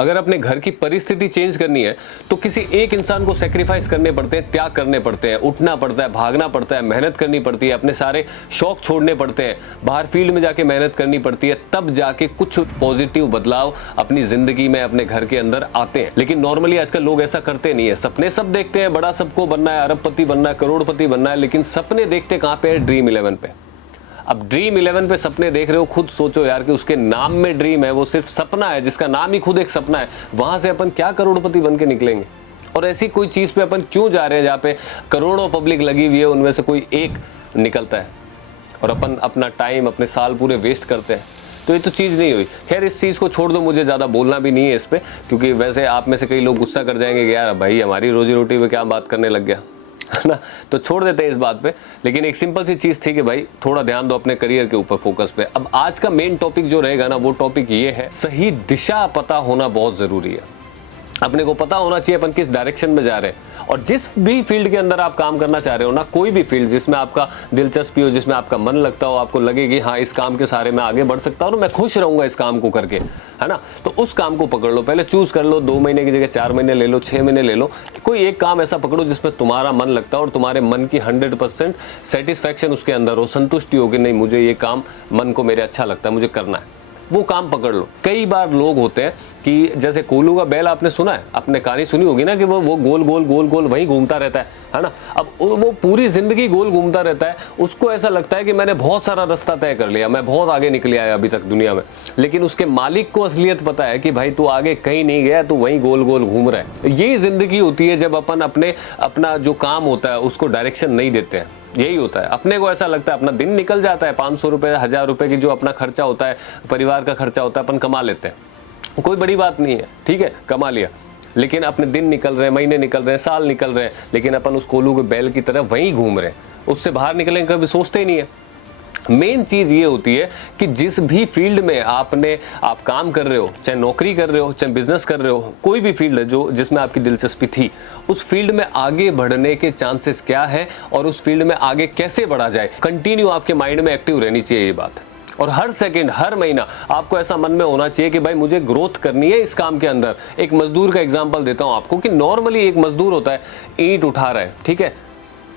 अगर अपने घर की परिस्थिति चेंज करनी है तो किसी एक इंसान को सेक्रीफाइस करने पड़ते हैं, त्याग करने पड़ते हैं, उठना पड़ता है, भागना पड़ता है, मेहनत करनी पड़ती है, अपने सारे शौक छोड़ने पड़ते हैं, बाहर फील्ड में जाके मेहनत करनी पड़ती है, तब जाके कुछ पॉजिटिव बदलाव अपनी जिंदगी में, अपने घर के अंदर आते हैं। लेकिन नॉर्मली आजकल लोग ऐसा करते नहीं है। सपने सब देखते हैं, बड़ा सबको बनना है, अरबपति बनना है, करोड़पति बनना है, लेकिन सपने देखते कहां पे है? ड्रीम 11 पे। अब ड्रीम 11 पे सपने देख रहे हो, खुद सोचो यार कि उसके नाम में ड्रीम है, वो सिर्फ सपना है, जिसका नाम ही खुद एक सपना है, वहां से अपन क्या करोड़पति बन के निकलेंगे? और ऐसी कोई चीज पे अपन क्यों जा रहे हैं जहां पे करोड़ों पब्लिक लगी हुई है, उनमें से कोई एक निकलता है और अपन अपना टाइम, अपने साल पूरे वेस्ट करते हैं? तो ये तो चीज़ नहीं हुई। खैर इस चीज़ को छोड़ दो, मुझे ज़्यादा बोलना भी नहीं है इस पर, क्योंकि वैसे आप में से कई लोग गुस्सा कर जाएंगे कि यार भाई हमारी रोजी रोटी पे क्या बात करने लग गया, है ना? तो छोड़ देते हैं इस बात पे। लेकिन एक सिंपल सी चीज़ थी कि भाई थोड़ा ध्यान दो अपने करियर के ऊपर, फोकस पे। अब आज का मेन टॉपिक जो रहेगा ना, वो टॉपिक ये है, सही दिशा पता होना बहुत ज़रूरी है। अपने को पता होना चाहिए अपन किस डायरेक्शन में जा रहे हैं। और जिस भी फील्ड के अंदर आप काम करना चाह रहे हो ना, कोई भी फील्ड जिसमें आपका दिलचस्पी हो, जिसमें आपका मन लगता हो, आपको लगे कि हाँ इस काम के सहारे मैं आगे बढ़ सकता हूँ, मैं खुश रहूंगा इस काम को करके, है ना, तो उस काम को पकड़ लो। पहले चूज कर लो, 2 महीने की जगह 4 महीने ले लो, 6 महीने ले लो, कोई एक काम ऐसा पकड़ो जिसमें तुम्हारा मन लगता है और तुम्हारे मन की 100% सेटिस्फैक्शन उसके अंदर हो, संतुष्टि हो कि नहीं मुझे ये काम मन को मेरे अच्छा लगता है, मुझे करना है, वो काम पकड़ लो। कई बार लोग होते हैं कि जैसे कोलू का बैल आपने सुना है, आपने कहानी सुनी होगी ना, कि वो गोल गोल गोल गोल वहीं घूमता रहता है ना। अब वो पूरी जिंदगी गोल घूमता रहता है, उसको ऐसा लगता है कि मैंने बहुत सारा रास्ता तय कर लिया, मैं बहुत आगे निकल आया अभी तक दुनिया में। लेकिन उसके मालिक को असलियत पता है कि भाई तू आगे कहीं नहीं गया, तू वहीं गोल गोल घूम रहा है। यही जिंदगी होती है जब अपन अपना जो काम होता है उसको डायरेक्शन नहीं देते हैं। यही होता है, अपने को ऐसा लगता है अपना दिन निकल जाता है, 500 रुपए 1000 रुपए की जो अपना खर्चा होता है, परिवार का खर्चा होता है, अपन कमा लेते हैं, कोई बड़ी बात नहीं है, ठीक है, कमा लिया। लेकिन अपने दिन निकल रहे हैं, महीने निकल रहे हैं, साल निकल रहे हैं, लेकिन अपन उस कोलू के बैल की तरह वहीं घूम रहे हैं, उससे बाहर निकलेंगे कभी सोचते ही नहीं है। मेन चीज ये होती है कि जिस भी फील्ड में आप काम कर रहे हो, चाहे नौकरी कर रहे हो, चाहे बिजनेस कर रहे हो, कोई भी फील्ड है जो जिसमें आपकी दिलचस्पी थी, उस फील्ड में आगे बढ़ने के चांसेस क्या है और उस फील्ड में आगे कैसे बढ़ा जाए, कंटिन्यू आपके माइंड में एक्टिव रहनी चाहिए ये बात। और हर सेकंड, हर महीना आपको ऐसा मन में होना चाहिए कि भाई मुझे ग्रोथ करनी है इस काम के अंदर। एक मजदूर का एग्जांपल देता हूं आपको कि नॉर्मली एक मजदूर होता है, ईंट उठा रहा है, ठीक है,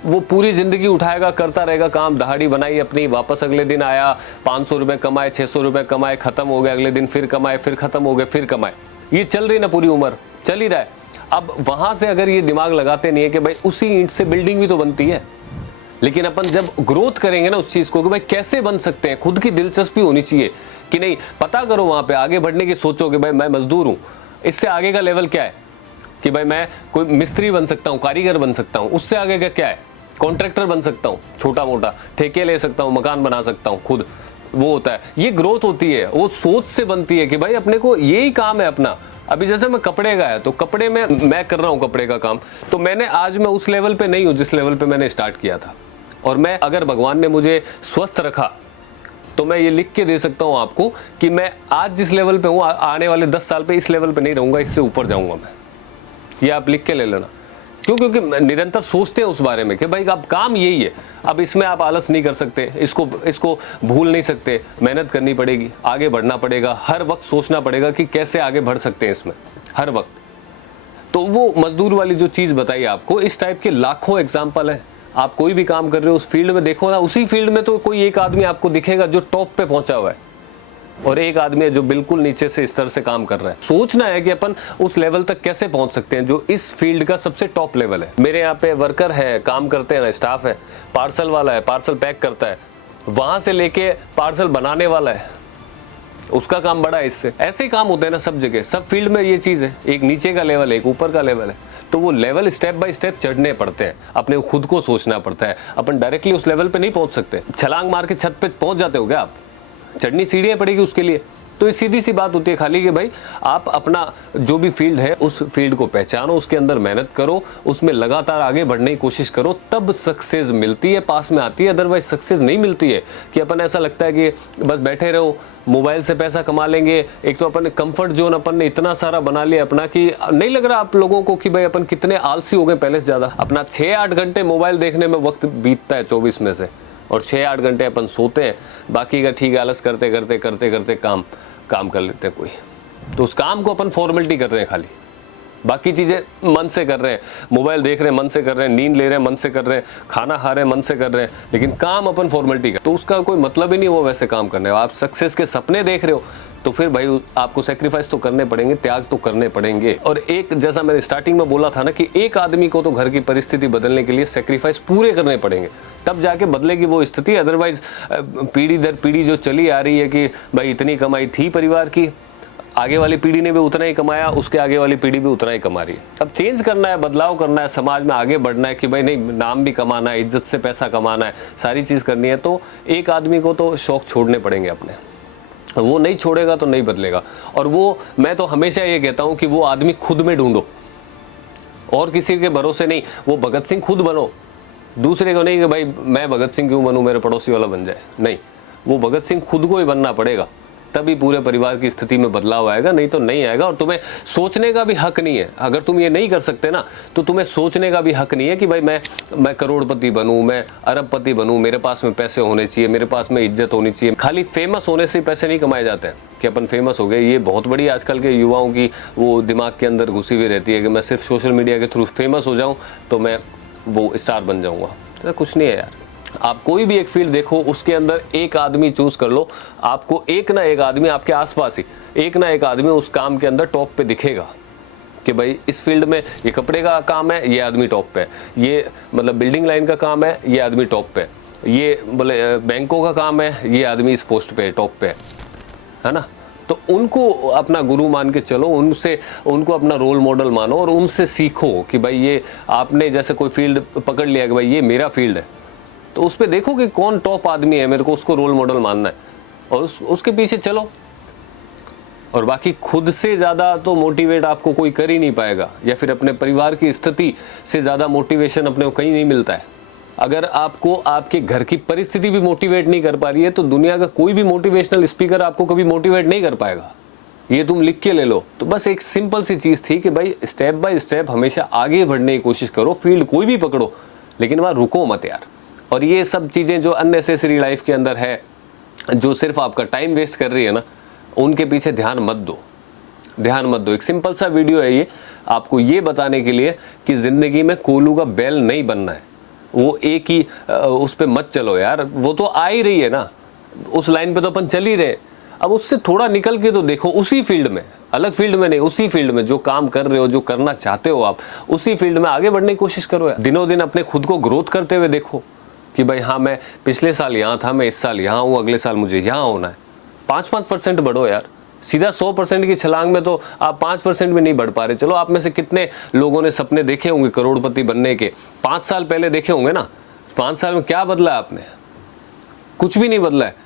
वो पूरी जिंदगी उठाएगा, करता रहेगा काम, दहाड़ी बनाई अपनी, वापस अगले दिन आया, 500 रुपए कमाए, 600 रुपए कमाए, खत्म हो गया, अगले दिन फिर कमाए, फिर खत्म हो गए, फिर कमाए, ये चल रही ना पूरी उम्र, चल ही रहा है। अब वहां से अगर ये दिमाग लगाते नहीं है कि भाई उसी ईंट से बिल्डिंग भी तो बनती है, लेकिन अपन जब ग्रोथ करेंगे ना उस चीज को कि भाई कैसे बन सकते हैं, खुद की दिलचस्पी होनी चाहिए कि नहीं, पता करो वहां पे आगे बढ़ने की सोचो कि भाई मैं मजदूर हूं, इससे आगे का लेवल क्या है कि भाई मैं कोई मिस्त्री बन सकता हूं, कारीगर बन सकता हूं, उससे आगे का क्या है, कॉन्ट्रैक्टर बन सकता हूं, छोटा मोटा ठेके ले सकता हूं, मकान बना सकता हूं खुद, वो होता है। ये ग्रोथ होती है, वो सोच से बनती है कि भाई अपने को यही काम है अपना। अभी जैसे मैं कपड़े का है तो कपड़े में मैं कर रहा हूं कपड़े का काम, तो मैंने आज मैं उस लेवल पे नहीं हूं जिस लेवल पे मैंने स्टार्ट किया था। और मैं अगर भगवान ने मुझे स्वस्थ रखा तो मैं ये लिख के दे सकता हूं आपको कि मैं आज जिस लेवल पे हूं आने वाले 10 साल पे इस लेवल पे नहीं रहूंगा, इससे ऊपर जाऊंगा मैं। ये आप लिख के ले लेना। क्यों? क्योंकि निरंतर सोचते हैं उस बारे में कि भाई अब काम यही है, अब इसमें आप आलस नहीं कर सकते, इसको भूल नहीं सकते, मेहनत करनी पड़ेगी, आगे बढ़ना पड़ेगा, हर वक्त सोचना पड़ेगा कि कैसे आगे बढ़ सकते हैं इसमें, हर वक्त। तो वो मजदूर वाली जो चीज बताई आपको, इस टाइप के लाखों एग्जाम्पल है। आप कोई भी काम कर रहे हो उस फील्ड में देखो ना, उसी फील्ड में तो कोई एक आदमी आपको दिखेगा जो टॉप पे पहुंचा हुआ है और एक आदमी है जो बिल्कुल नीचे से स्तर से काम कर रहा है। सोचना है कि अपन उस लेवल तक कैसे पहुंच सकते हैं जो इस फील्ड का सबसे टॉप लेवल है। मेरे यहाँ पे वर्कर है, काम करते हैं ना, स्टाफ है, पार्सल वाला है, पार्सल पैक करता है, वहां से लेके पार्सल बनाने वाला है, उसका काम बड़ा है। इससे ऐसे काम होते हैं ना सब जगह, सब फील्ड में ये चीज है, एक नीचे का लेवल है, एक ऊपर का लेवल है। तो वो लेवल स्टेप बाय स्टेप चढ़ने पड़ते हैं, अपने खुद को सोचना पड़ता है। अपन डायरेक्टली उस लेवल पे नहीं पहुंच सकते। छलांग मार के छत पे पहुंच जाते हो क्या आप? चढ़नी सीढ़ियां पड़ेगी उसके लिए। तो ये सीधी सी बात होती है खाली कि भाई आप अपना जो भी फील्ड है उस फील्ड को पहचानो, उसके अंदर मेहनत करो, उसमें लगातार आगे बढ़ने की कोशिश करो, तब सक्सेस मिलती है, पास में आती है। अदरवाइज सक्सेस नहीं मिलती है कि अपन ऐसा लगता है कि बस बैठे रहो, मोबाइल से पैसा कमा लेंगे। एक तो अपन कंफर्ट जोन अपन ने इतना सारा बना लिया अपना कि नहीं लग रहा आप लोगों को कि भाई अपन कितने आलसी हो गए पहले से ज्यादा। अपना 6-8 घंटे मोबाइल देखने में वक्त बीतता है 24 में से, और 6-8 घंटे अपन सोते हैं, बाकी का ठीक आलस करते करते काम कर लेते हैं कोई। तो उस काम को अपन फॉर्मेलिटी कर रहे हैं खाली, बाकी चीज़ें मन से कर रहे हैं, मोबाइल देख रहे हैं मन से कर रहे हैं, नींद ले रहे हैं मन से कर रहे हैं, खाना खा रहे हैं मन से कर रहे हैं, लेकिन काम अपन फॉर्मेलिटी कर, तो उसका कोई मतलब ही नहीं वो वैसे काम करने। आप सक्सेस के सपने देख रहे हो तो फिर भाई आपको सेक्रीफाइस तो करने पड़ेंगे, त्याग तो करने पड़ेंगे। और एक, जैसा मैंने स्टार्टिंग में बोला था ना कि एक आदमी को तो घर की परिस्थिति बदलने के लिए सेक्रीफाइस पूरे करने पड़ेंगे, तब जाके बदलेगी वो स्थिति। अदरवाइज पीढ़ी दर पीढ़ी जो चली आ रही है कि भाई इतनी कमाई थी परिवार की, आगे वाली पीढ़ी ने भी उतना ही कमाया, उसके आगे वाली पीढ़ी भी उतना ही कमा रही है। अब चेंज करना है, बदलाव करना है, समाज में आगे बढ़ना है कि भाई नहीं, नाम भी कमाना है, इज्जत से पैसा कमाना है, सारी चीज़ करनी है, तो एक आदमी को तो शौक छोड़ने पड़ेंगे अपने। वो नहीं छोड़ेगा तो नहीं बदलेगा। और वो, मैं तो हमेशा ये कहता हूँ कि वो आदमी खुद में ढूंढो, और किसी के भरोसे नहीं। वो भगत सिंह खुद बनो, दूसरे को नहीं कि भाई मैं भगत सिंह क्यों बनूं, मेरे पड़ोसी वाला बन जाए, नहीं। वो भगत सिंह खुद को ही बनना पड़ेगा, तभी पूरे परिवार की स्थिति में बदलाव आएगा, नहीं तो नहीं आएगा। और तुम्हें सोचने का भी हक नहीं है। अगर तुम ये नहीं कर सकते ना, तो तुम्हें सोचने का भी हक नहीं है कि भाई मैं करोड़पति बनूं, मैं अरबपति बनूं, मेरे पास में पैसे होने चाहिए, मेरे पास में इज्जत होनी चाहिए। खाली फेमस होने से पैसे नहीं कमाए जाते हैं कि अपन फेमस हो गए। ये बहुत बड़ी आजकल के युवाओं की वो दिमाग के अंदर घुसी हुई रहती है कि मैं सिर्फ सोशल मीडिया के थ्रू फेमस हो जाऊँ तो मैं वो स्टार बन जाऊँगा। तो कुछ नहीं है यार। आप कोई भी एक फील्ड देखो, उसके अंदर एक आदमी चूज कर लो, आपको एक ना एक आदमी आपके आसपास ही, एक ना एक आदमी उस काम के अंदर टॉप पे दिखेगा कि भाई इस फील्ड में ये कपड़े का काम है, ये आदमी टॉप पे है, ये मतलब बिल्डिंग लाइन का काम है, ये आदमी टॉप पे है, ये बोले बैंकों का काम है, ये आदमी इस पोस्ट पे टॉप पे है ना। तो उनको अपना गुरु मान के चलो, उनको अपना रोल मॉडल मानो और उनसे सीखो कि भाई ये आपने जैसे कोई फील्ड पकड़ लिया कि भाई ये मेरा फील्ड है, तो उस पर देखो कि कौन टॉप आदमी है, मेरे को उसको रोल मॉडल मानना है और उसके पीछे चलो। और बाकी खुद से ज़्यादा तो मोटिवेट आपको कोई कर ही नहीं पाएगा, या फिर अपने परिवार की स्थिति से ज़्यादा मोटिवेशन अपने को कहीं नहीं मिलता है। अगर आपको आपके घर की परिस्थिति भी मोटिवेट नहीं कर पा रही है, तो दुनिया का कोई भी मोटिवेशनल स्पीकर आपको कभी मोटिवेट नहीं कर पाएगा। ये तुम लिख के ले लो। तो बस एक सिंपल सी चीज़ थी कि भाई स्टेप बाय स्टेप हमेशा आगे बढ़ने की कोशिश करो, फील्ड कोई भी पकड़ो, लेकिन वहाँ रुको मत यार। और ये सब चीज़ें जो अननेसेसरी लाइफ के अंदर है, जो सिर्फ आपका टाइम वेस्ट कर रही है ना, उनके पीछे ध्यान मत दो, ध्यान मत दो। एक सिंपल सा वीडियो है ये, आपको ये बताने के लिए कि ज़िंदगी में कोलू का बैल नहीं बनना है। वो एक ही उस पर मत चलो यार, वो तो आ ही रही है ना, उस लाइन पे तो अपन चल ही रहे। अब उससे थोड़ा निकल के तो देखो, उसी फील्ड में, अलग फील्ड में नहीं, उसी फील्ड में जो काम कर रहे हो, जो करना चाहते हो आप, उसी फील्ड में आगे बढ़ने की कोशिश करो यार। दिनों दिन अपने खुद को ग्रोथ करते हुए देखो कि भाई हाँ, मैं पिछले साल यहाँ था, मैं इस साल यहाँ हूँ, अगले साल मुझे यहाँ होना है। 5% बढ़ो यार। सीधा 100% की छलांग में तो आप 5% भी नहीं बढ़ पा रहे। चलो, आप में से कितने लोगों ने सपने देखे होंगे करोड़पति बनने के, 5 साल पहले देखे होंगे ना। 5 साल में क्या बदला आपने? कुछ भी नहीं बदला है।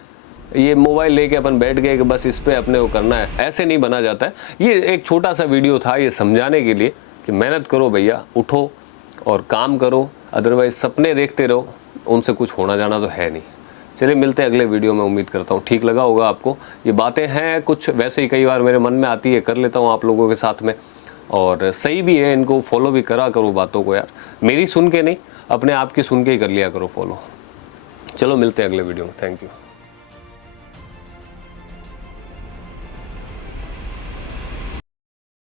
ये मोबाइल लेके अपन बैठ गए कि बस इस पे अपने को करना है, ऐसे नहीं बना जाता है। ये एक छोटा सा वीडियो था ये समझाने के लिए कि मेहनत करो भैया, उठो और काम करो, अदरवाइज सपने देखते रहो, उनसे कुछ होना जाना तो है नहीं। चलिए, मिलते हैं अगले वीडियो में। उम्मीद करता हूँ ठीक लगा होगा आपको। ये बातें हैं कुछ वैसे ही कई बार मेरे मन में आती है, कर लेता हूँ आप लोगों के साथ में, और सही भी है। इनको फॉलो भी करा करो बातों को यार, मेरी सुन के नहीं, अपने आप की सुन के ही कर लिया करो फॉलो। चलो, मिलते हैं अगले वीडियो में। Thank you.